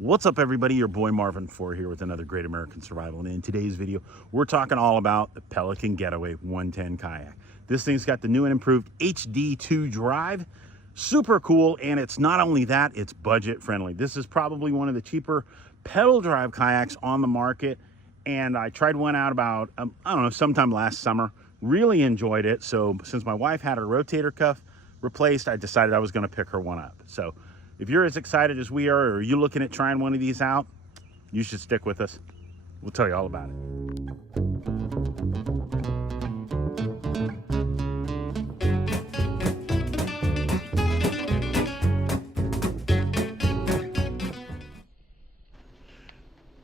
What's up, everybody? Your boy Marvin IV here with another Great American Survival. And in today's video, we're talking all about the Pelican Getaway 110 kayak. This thing's got the new and improved HDII drive. Super cool, and it's not only that, it's budget friendly. This is probably one of the cheaper pedal drive kayaks on the market, and I tried one out about, I don't know, sometime last summer. Really enjoyed it. So since my wife had her rotator cuff replaced, I decided I was going to pick her one up. So if you're as excited as we are, or you're looking at trying one of these out, you should stick with us. We'll tell you all about it.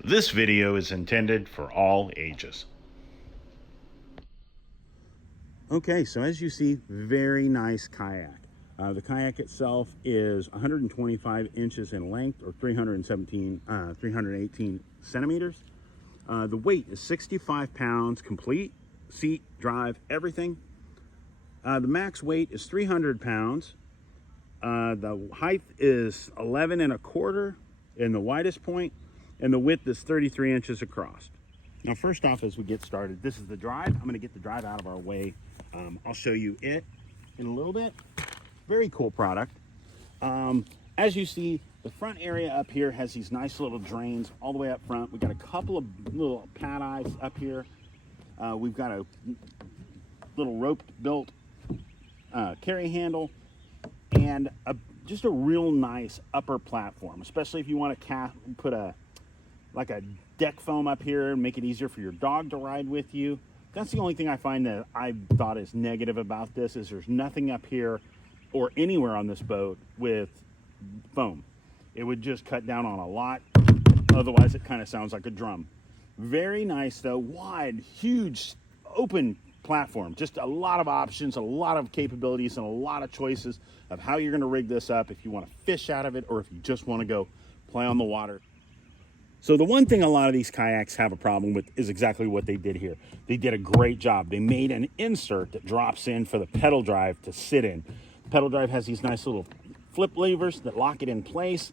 This video is intended for all ages. Okay, so as you see, very nice kayak. The kayak itself is 125 inches in length, or 318 centimeters. The weight is 65 pounds, complete, seat, drive, everything. The max weight is 300 pounds. The height is 11 1/4 in the widest point, and the width is 33 inches across. Now, first off, as we get started, this is the drive. I'm going to get the drive out of our way. I'll show you it in a little bit. Very cool product. As you see, the front area up here has these nice little drains all the way up front. We've got a couple of little pad eyes up here. We've got a little rope built carry handle, and just a real nice upper platform, especially if you want to put like a deck foam up here and make it easier for your dog to ride with you. That's the only thing I find that I thought is negative about this, is there's nothing up here or anywhere on this boat with foam. It would just cut down on a lot. Otherwise, it kind of sounds like a drum. Very nice though, wide, huge, open platform. Just a lot of options, a lot of capabilities, and a lot of choices of how you're gonna rig this up if you wanna fish out of it or if you just wanna go play on the water. So the one thing a lot of these kayaks have a problem with is exactly what they did here. They did a great job. They made an insert that drops in for the pedal drive to sit in. The pedal drive has these nice little flip levers that lock it in place.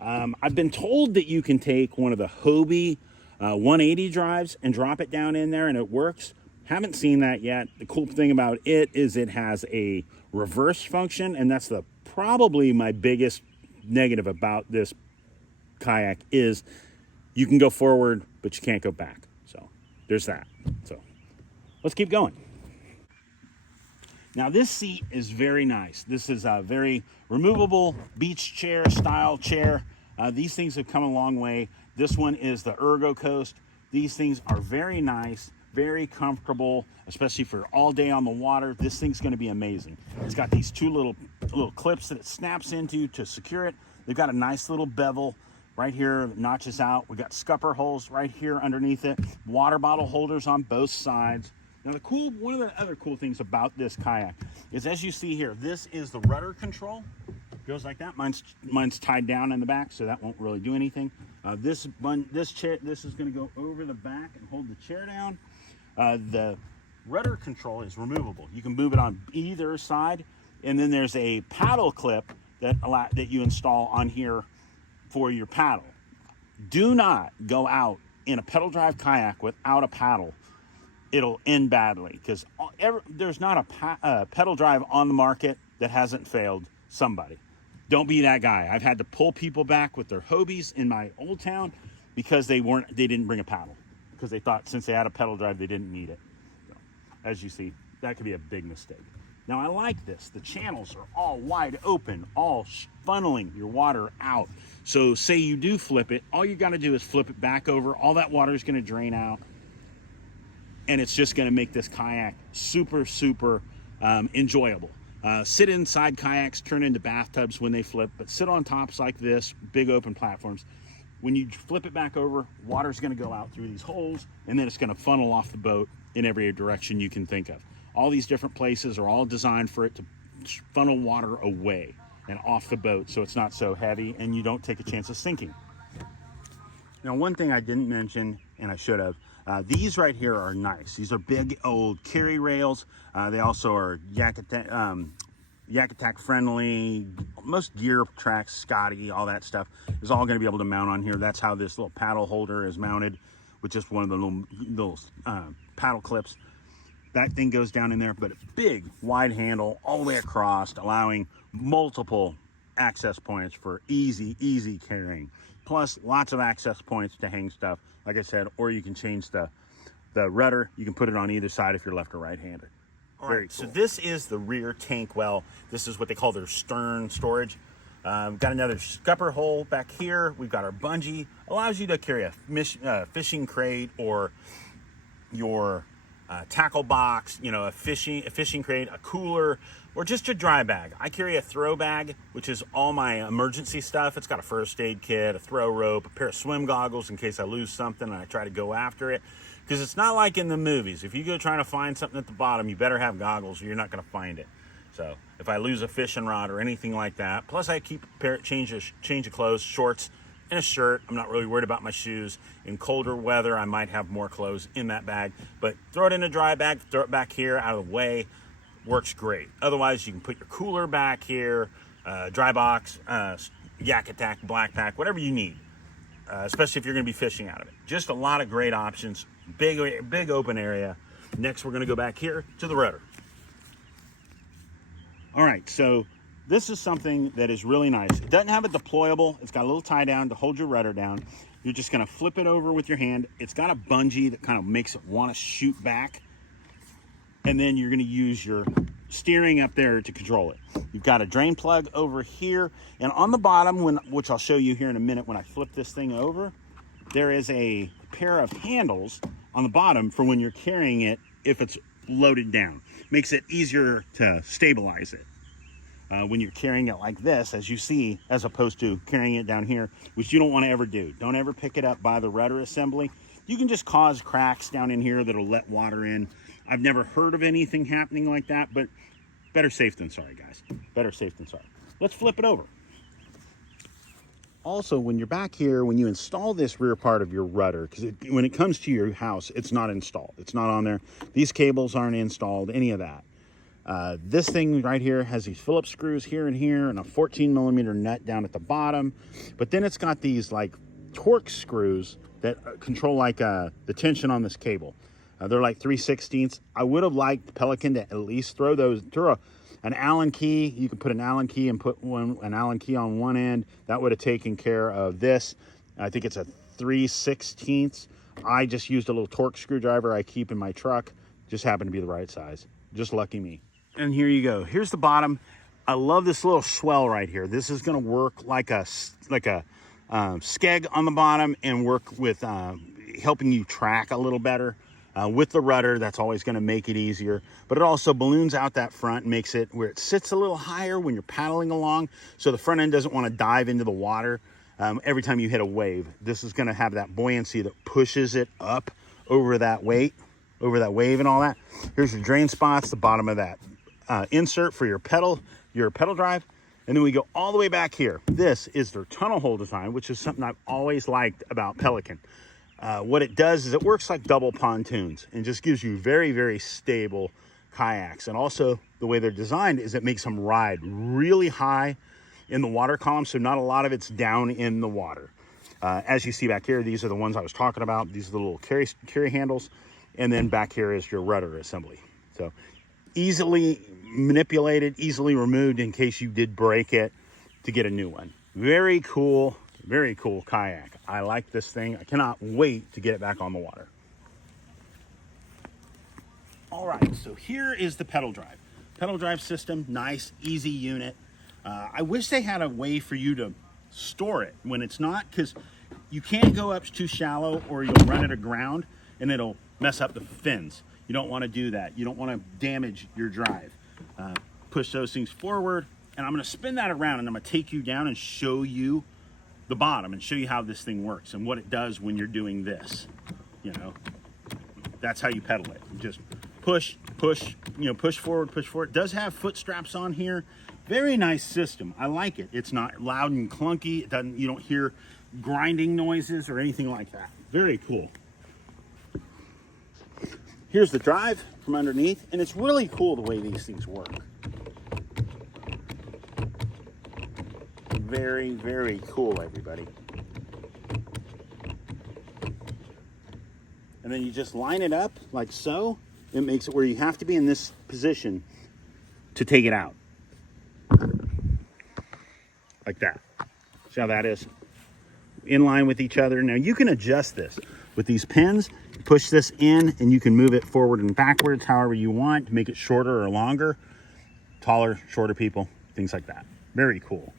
I've been told that you can take one of the Hobie 180 drives and drop it down in there and it works. Haven't seen that yet. The cool thing about it is it has a reverse function, and that's probably my biggest negative about this kayak is you can go forward, but you can't go back. So there's that. So let's keep going. Now this seat is very nice. This is a very removable beach chair style chair. These things have come a long way. This one is the ERGOCAST. These things are very nice, very comfortable, especially for all day on the water. This thing's gonna be amazing. It's got these two little clips that it snaps into to secure it. They've got a nice little bevel right here that notches out. We got scupper holes right here underneath it. Water bottle holders on both sides. Now one of the other cool things about this kayak is, as you see here, this is the rudder control. It goes like that. Mine's tied down in the back, so that won't really do anything. This is going to go over the back and hold the chair down. The rudder control is removable. You can move it on either side, and then there's a paddle clip that you install on here for your paddle. Do not go out in a pedal drive kayak without a paddle. It'll end badly, because there's not a pedal drive on the market that hasn't failed somebody. Don't be that guy. I've had to pull people back with their Hobies in my old town because they didn't bring a paddle, because they thought since they had a pedal drive they didn't need it. So, as you see, that could be a big mistake. Now I like this. The channels are all wide open, all funneling your water out. So say you do flip it, all you got to do is flip it back over. All that water is going to drain out, and it's just going to make this kayak super, super enjoyable. Sit inside kayaks turn into bathtubs when they flip, but sit on tops like this, big open platforms. When you flip it back over, water's going to go out through these holes, and then it's going to funnel off the boat in every direction you can think of. All these different places are all designed for it to funnel water away and off the boat, so it's not so heavy and you don't take a chance of sinking. Now, one thing I didn't mention, and I should have, these right here are nice. These are big old carry rails. They also are Yak Attack friendly. Most gear tracks, Scotty, all that stuff is all going to be able to mount on here. That's how this little paddle holder is mounted, with just one of the little paddle clips. That thing goes down in there, but a big wide handle all the way across, allowing multiple access points for easy carrying. Plus lots of access points to hang stuff, like I said, or you can change the rudder. You can put it on either side if you're left or right-handed. All right, cool. So this is the rear tank well. This is what they call their stern storage. We've got another scupper hole back here. We've got our bungee. Allows you to carry a fishing crate or your tackle box, you know, a fishing crate, a cooler, or just a dry bag. I carry a throw bag, which is all my emergency stuff. It's got a first aid kit, a throw rope, a pair of swim goggles in case I lose something and I try to go after it. Because it's not like in the movies. If you go trying to find something at the bottom, you better have goggles or you're not going to find it. So if I lose a fishing rod or anything like that, plus I keep a change of clothes, shorts, and a shirt. I'm not really worried about my shoes. In colder weather, I might have more clothes in that bag, but throw it in a dry bag, throw it back here out of the way, works great. Otherwise, you can put your cooler back here, dry box, Yak Attack, black pack, whatever you need, especially if you're going to be fishing out of it. Just a lot of great options, big open area. Next, we're going to go back here to the rudder. All right, so this is something that is really nice. It doesn't have a deployable. It's got a little tie down to hold your rudder down. You're just gonna flip it over with your hand. It's got a bungee that kind of makes it want to shoot back. And then you're gonna use your steering up there to control it. You've got a drain plug over here. And on the bottom, which I'll show you here in a minute when I flip this thing over, there is a pair of handles on the bottom for when you're carrying it if it's loaded down. Makes it easier to stabilize it. When you're carrying it like this, as you see, as opposed to carrying it down here, which you don't want to ever do. Don't ever pick it up by the rudder assembly. You can just cause cracks down in here that'll let water in. I've never heard of anything happening like that, but better safe than sorry, guys. Better safe than sorry. Let's flip it over. Also, when you're back here, when you install this rear part of your rudder, because when it comes to your house, it's not installed. It's not on there. These cables aren't installed, any of that. This thing right here has these Phillips screws here and here and a 14mm nut down at the bottom. But then it's got these like torque screws that control like the tension on this cable. They're like 3/16. I would have liked Pelican to at least throw an Allen key. You could put an Allen key and put an Allen key on one end. That would have taken care of this. I think it's a 3/16. I just used a little torque screwdriver I keep in my truck. Just happened to be the right size. Just lucky me. And here you go. Here's the bottom. I love this little swell right here. This is going to work like a skeg on the bottom and work with helping you track a little better. With the rudder, that's always going to make it easier. But it also balloons out that front, makes it where it sits a little higher when you're paddling along. So the front end doesn't want to dive into the water every time you hit a wave. This is going to have that buoyancy that pushes it up over that weight, over that wave and all that. Here's your drain spots, the bottom of that insert for your pedal drive. And then we go all the way back here. This is their tunnel hole design, which is something I've always liked about Pelican. What it does is it works like double pontoons and just gives you very, very stable kayaks. And also the way they're designed is it makes them ride really high in the water column, so not a lot of it's down in the water. As you see back here, these are the ones I was talking about. These are the little carry handles. And then back here is your rudder assembly. So easily manipulated, easily removed in case you did break it to get a new one. Very cool kayak. I like this thing. I cannot wait to get it back on the water. All right, so here is the pedal drive. Pedal drive system, nice, easy unit. I wish they had a way for you to store it when it's not, because you can't go up too shallow or you'll run it aground and it'll mess up the fins. You don't want to do that. You don't want to damage your drive. Push those things forward, and I'm going to spin that around and I'm going to take you down and show you the bottom and show you how this thing works and what it does when you're doing this. You know, that's how you pedal it. Just push, you know, push forward. It does have foot straps on here. Very nice system. I like it. It's not loud and clunky. It doesn't, you don't hear grinding noises or anything like that. Very cool. Here's the drive from underneath, and it's really cool the way these things work. very, very cool, everybody. And then you just line it up like so. It makes it where you have to be in this position to take it out. Like that. See how that is? In line with each other. Now you can adjust this with these pins. Push this in and you can move it forward and backwards however you want to make it shorter or longer. Taller, shorter people, things like that. Very cool.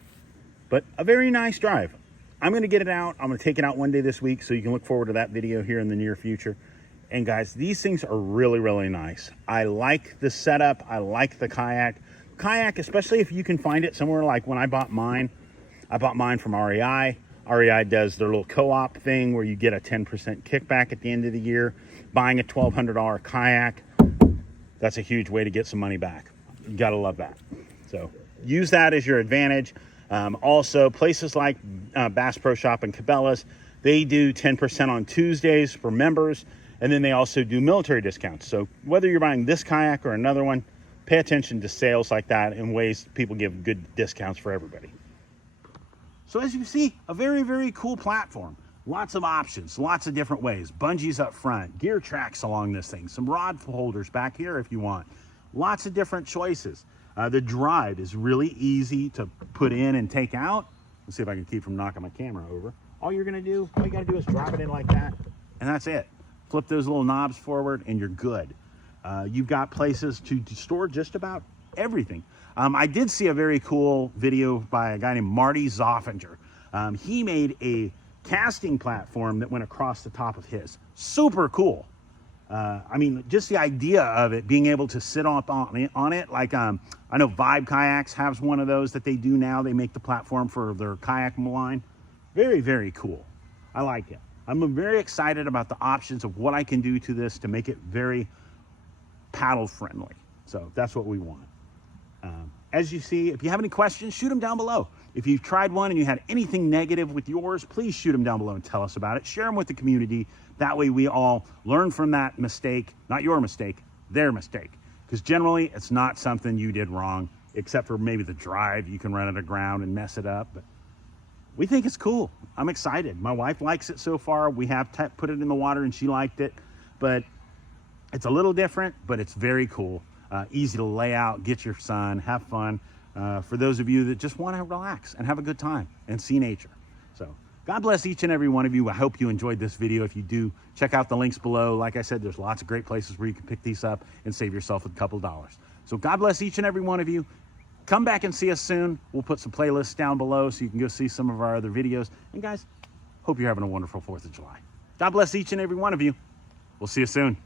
But a very nice drive. I'm going to get it out. I'm going to take it out one day this week, so you can look forward to that video here in the near future. And guys, these things are really, really nice. I like the setup. I like the kayak. Kayak, especially if you can find it somewhere, like when I bought mine from REI. REI does their little co-op thing where you get a 10% kickback at the end of the year. Buying a $1,200 kayak, that's a huge way to get some money back. You got to love that. So use that as your advantage. Also, places like Bass Pro Shop and Cabela's, they do 10% on Tuesdays for members, and then they also do military discounts. So whether you're buying this kayak or another one, pay attention to sales like that in ways people give good discounts for everybody. So as you can see, a very, very cool platform. Lots of options, lots of different ways. Bungees up front, gear tracks along this thing, some rod holders back here if you want. Lots of different choices. The drive is really easy to put in and take out. Let's see if I can keep from knocking my camera over. All you gotta do is drop it in like that, and that's it. Flip those little knobs forward and you're good. You've got places to store just about everything. I did see a very cool video by a guy named Marty Zoffinger. He made a casting platform that went across the top of his. Super cool. I mean, just the idea of it, being able to sit up on it, like I know Vibe Kayaks has one of those that they do now. They make the platform for their kayak line. Very, very cool. I like it. I'm very excited about the options of what I can do to this to make it very paddle friendly. So that's what we want. As you see, if you have any questions, shoot them down below. If you've tried one and you had anything negative with yours, please shoot them down below and tell us about it. Share them with the community. That way we all learn from that mistake, not your mistake, their mistake. Because generally it's not something you did wrong, except for maybe the drive. You can run it aground and mess it up. But we think it's cool. I'm excited. My wife likes it so far. We have put it in the water and she liked it. But it's a little different, but it's very cool. Easy to lay out, get your sun, have fun. For those of you that just want to relax and have a good time and see nature. So God bless each and every one of you. I hope you enjoyed this video. If you do, check out the links below. Like I said, there's lots of great places where you can pick these up and save yourself a couple dollars. So God bless each and every one of you. Come back and see us soon. We'll put some playlists down below so you can go see some of our other videos. And guys, hope you're having a wonderful 4th of July. God bless each and every one of you. We'll see you soon.